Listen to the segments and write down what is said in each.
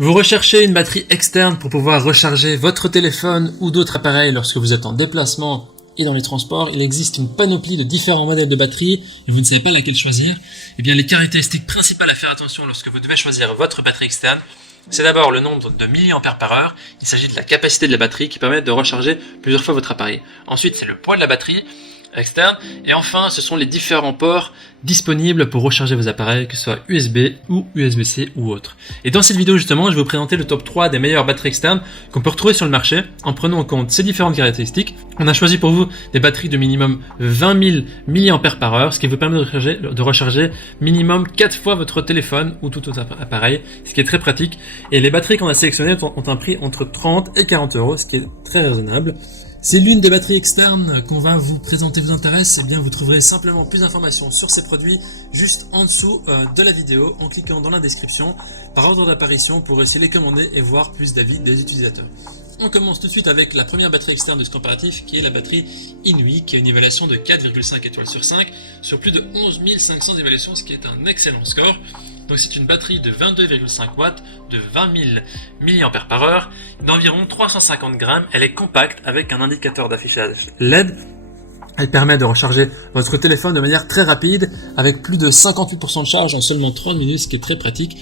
Vous recherchez une batterie externe pour pouvoir recharger votre téléphone ou d'autres appareils lorsque vous êtes en déplacement et dans les transports. Il existe une panoplie de différents modèles de batteries et vous ne savez pas laquelle choisir. Eh bien, les caractéristiques principales à faire attention lorsque vous devez choisir votre batterie externe, c'est d'abord le nombre de milliampères/heure. Il s'agit de la capacité de la batterie qui permet de recharger plusieurs fois votre appareil. Ensuite, c'est le poids de la batterie externe. Et enfin, ce sont les différents ports disponibles pour recharger vos appareils, que ce soit USB ou USB-C ou autre. Et dans cette vidéo, justement, je vais vous présenter le top 3 des meilleures batteries externes qu'on peut retrouver sur le marché en prenant en compte ces différentes caractéristiques. On a choisi pour vous des batteries de minimum 20 000 mAh, ce qui vous permet de recharger minimum 4 fois votre téléphone ou tout autre appareil, ce qui est très pratique. Et les batteries qu'on a sélectionnées ont un prix entre 30 et 40 euros, ce qui est très raisonnable. Si l'une des batteries externes qu'on va vous présenter vous intéresse, eh bien vous trouverez simplement plus d'informations sur ces produits juste en dessous de la vidéo en cliquant dans la description par ordre d'apparition pour essayer de les commander et voir plus d'avis des utilisateurs. On commence tout de suite avec la première batterie externe de ce comparatif qui est la batterie Inouï qui a une évaluation de 4,5 étoiles sur 5 sur plus de 11 500 évaluations, ce qui est un excellent score. Donc c'est une batterie de 22,5 watts de 20 000 mAh d'environ 350 grammes. Elle est compacte avec un indicateur d'affichage LED. Elle permet de recharger votre téléphone de manière très rapide avec plus de 58% de charge en seulement 30 minutes, ce qui est très pratique.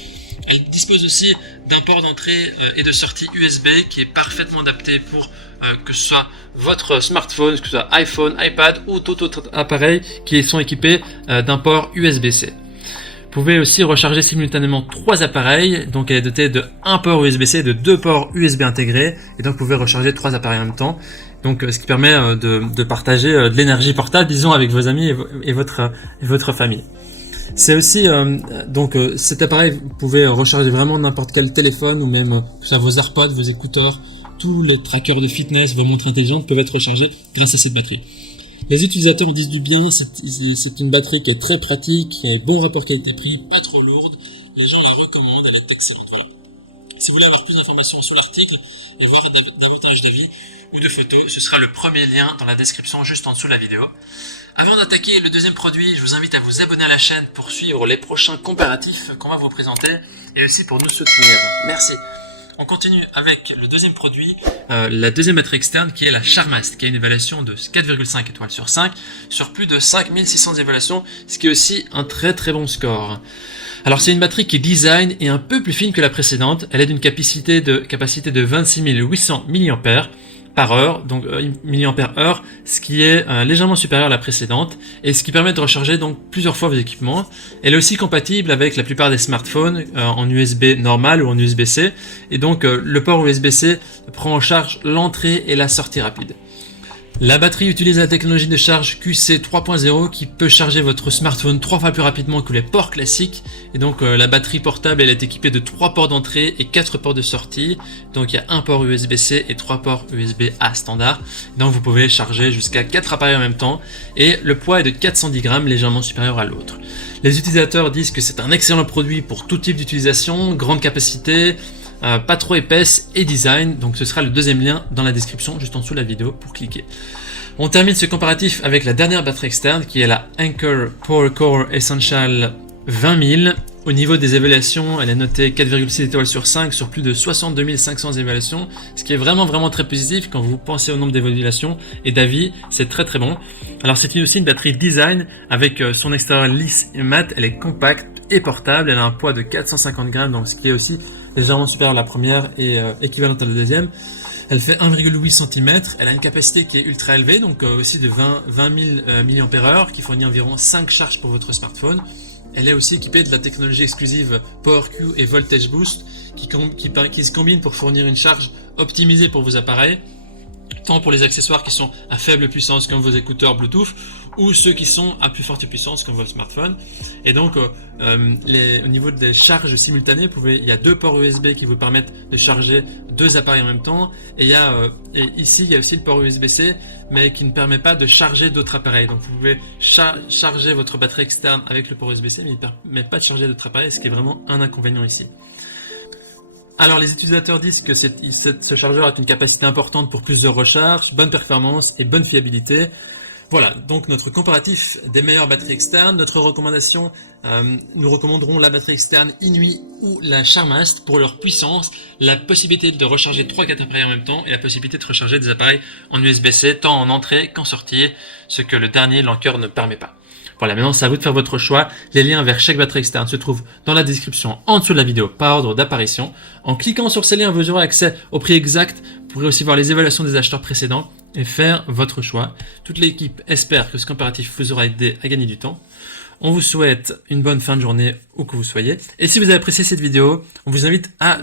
Elle dispose aussi d'un port d'entrée et de sortie USB qui est parfaitement adapté pour que ce soit votre smartphone, que ce soit iPhone, iPad ou tout autre appareil qui sont équipés d'un port USB-C. Vous pouvez aussi recharger simultanément 3 appareils, donc elle est dotée de 1 port USB-C et de 2 ports USB intégrés, et donc vous pouvez recharger 3 appareils en même temps, donc ce qui permet de partager de l'énergie portable, disons, avec vos amis et votre famille. C'est aussi, cet appareil, vous pouvez recharger vraiment n'importe quel téléphone, ou même que ce soit vos AirPods, vos écouteurs, tous les trackers de fitness, vos montres intelligentes peuvent être rechargés grâce à cette batterie. Les utilisateurs en disent du bien, c'est une batterie qui est très pratique, qui a bon rapport qualité-prix, pas trop lourde. Les gens la recommandent, elle est excellente. Voilà. Si vous voulez avoir plus d'informations sur l'article et voir davantage d'avis ou de photos, ce sera le premier lien dans la description juste en dessous de la vidéo. Avant d'attaquer le deuxième produit, je vous invite à vous abonner à la chaîne pour suivre les prochains comparatifs qu'on va vous présenter et aussi pour nous soutenir. Merci. On continue avec le deuxième produit, la deuxième batterie externe qui est la Charmast, qui a une évaluation de 4,5 étoiles sur 5 sur plus de 5600 évaluations, ce qui est aussi un très très bon score. Alors c'est une batterie qui design est un peu plus fine que la précédente, elle est d'une capacité de 26 800 mAh par heure, donc mAh, ce qui est légèrement supérieur à la précédente et ce qui permet de recharger donc plusieurs fois vos équipements. Elle est aussi compatible avec la plupart des smartphones en USB normal ou en USB-C et donc le port USB-C prend en charge l'entrée et la sortie rapide. La batterie utilise la technologie de charge QC 3.0 qui peut charger votre smartphone 3 fois plus rapidement que les ports classiques. Et donc la batterie portable elle est équipée de 3 ports d'entrée et 4 ports de sortie. Donc il y a un port USB-C et 3 ports USB-A standard. Donc vous pouvez charger jusqu'à 4 appareils en même temps. Et le poids est de 410 grammes, légèrement supérieur à l'autre. Les utilisateurs disent que c'est un excellent produit pour tout type d'utilisation, grande capacité, pas trop épaisse et design, donc ce sera le deuxième lien dans la description juste en dessous de la vidéo pour cliquer. On termine ce comparatif avec la dernière batterie externe qui est la Anker PowerCore Essential 20 000. Au niveau des évaluations, elle est notée 4,6 étoiles sur 5 sur plus de 62 500 évaluations, ce qui est vraiment très positif quand vous pensez au nombre d'évaluations et d'avis, c'est très très bon. Alors c'est aussi une batterie design avec son extérieur lisse et mat, elle est compacte et portable, elle a un poids de 450 grammes, donc ce qui est aussi légèrement supérieur à la première et équivalente à la deuxième. Elle fait 1,8 cm, elle a une capacité qui est ultra élevée, donc aussi de 20 000 mAh, qui fournit environ 5 charges pour votre smartphone. Elle est aussi équipée de la technologie exclusive PowerQ et Voltage Boost qui se combinent pour fournir une charge optimisée pour vos appareils, tant pour les accessoires qui sont à faible puissance comme vos écouteurs Bluetooth ou ceux qui sont à plus forte puissance comme votre smartphone. Et donc au niveau des charges simultanées, il y a 2 ports USB qui vous permettent de charger 2 appareils en même temps et ici il y a aussi le port USB-C mais qui ne permet pas de charger d'autres appareils. Donc vous pouvez charger votre batterie externe avec le port USB-C mais il ne permet pas de charger d'autres appareils, ce qui est vraiment un inconvénient ici. Alors les utilisateurs disent que ce chargeur a une capacité importante pour plusieurs recharges, bonne performance et bonne fiabilité. Voilà, donc notre comparatif des meilleures batteries externes, notre recommandation, nous recommanderons la batterie externe Inuit ou la Charmast pour leur puissance, la possibilité de recharger 3-4 appareils en même temps et la possibilité de recharger des appareils en USB-C tant en entrée qu'en sortie, ce que le dernier Lancer ne permet pas. Voilà, maintenant c'est à vous de faire votre choix. Les liens vers chaque batterie externe se trouvent dans la description en dessous de la vidéo par ordre d'apparition. En cliquant sur ces liens, vous aurez accès au prix exact. Vous pourrez aussi voir les évaluations des acheteurs précédents et faire votre choix. Toute l'équipe espère que ce comparatif vous aura aidé à gagner du temps. On vous souhaite une bonne fin de journée où que vous soyez. Et si vous avez apprécié cette vidéo, on vous invite à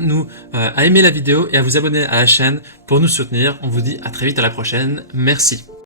aimer la vidéo et à vous abonner à la chaîne pour nous soutenir. On vous dit à très vite à la prochaine. Merci.